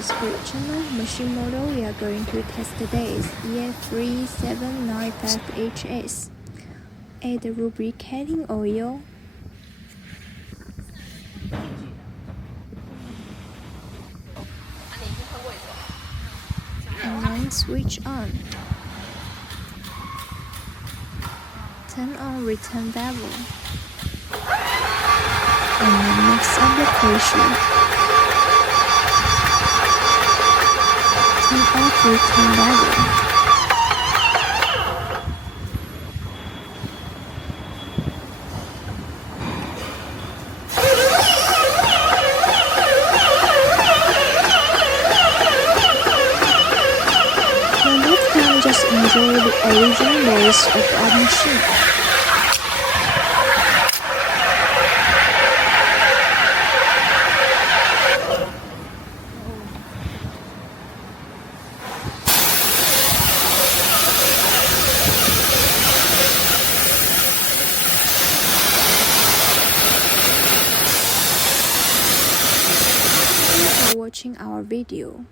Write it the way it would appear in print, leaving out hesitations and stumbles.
this original machine model we are going to test today is EA3795HS. Add lubricating oil. And then switch on. Turn on return valve. And then mix up the pressure. Turn off return valve. When that's done, just enjoy the original voice of our machine. Thank you for watching our video.